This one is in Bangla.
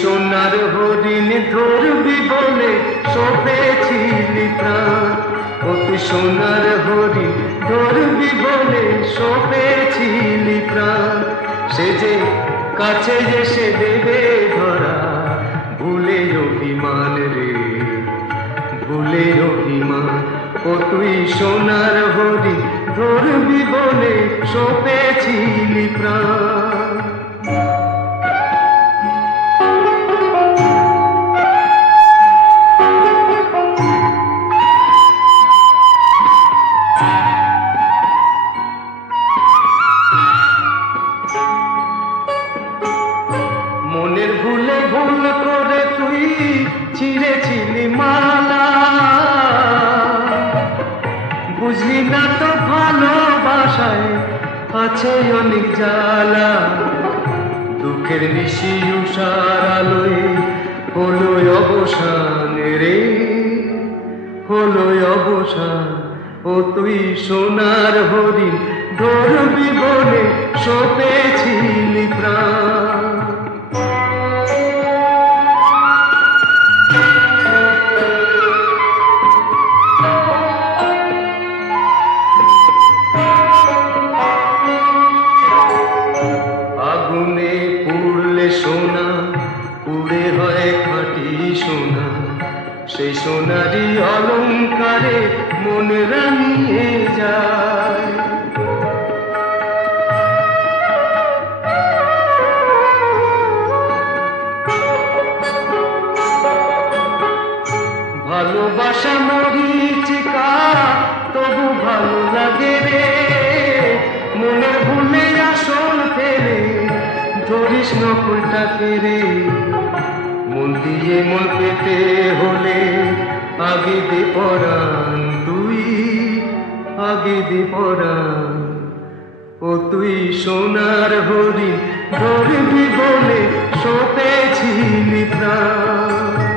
সোনার হরিণ ধরবি বলে সপেছিলি প্রাণ, তুই সোনার হরিণ ধরবি বলে সপেছিলি প্রাণ, সে যে কাছে এসে দেবে ধরা, ভুলে অভিমান রে ভুলে অভিমান। তুই সোনার হরিণ ধরবি বলে সপেছিলি প্রাণ। মনের ভুলে ভুল করে তুই ছিঁড়েছিলি মালা, বুঝলি না তো ভালোবাসায় আছে অনেক জ্বালা। দুঃখের নিশি উষার আলোয় হলো অবসান রে হলো অবসান। তুই সোনার হরিণ ধরবি বলে সপেছিলি প্রাণ। আগুনে পুড়লে সোনা পুড়ে হয় খাঁটি সোনা, সেই সোনারই অলঙ্কারে মন রাঙিয়ে যায়। ভালোবাসা মরিচিকা তবু ভালো লাগে রে, মনের ভুলে আসল ফেলে ধরিস নকলটাকে রে। মন দিয়ে মন পেতে হলে আগে দে পরাণ, তুই আগে দে পরাণ। তুই সোনার হরিণ ধরবি বলে সপেছিলি প্রাণ।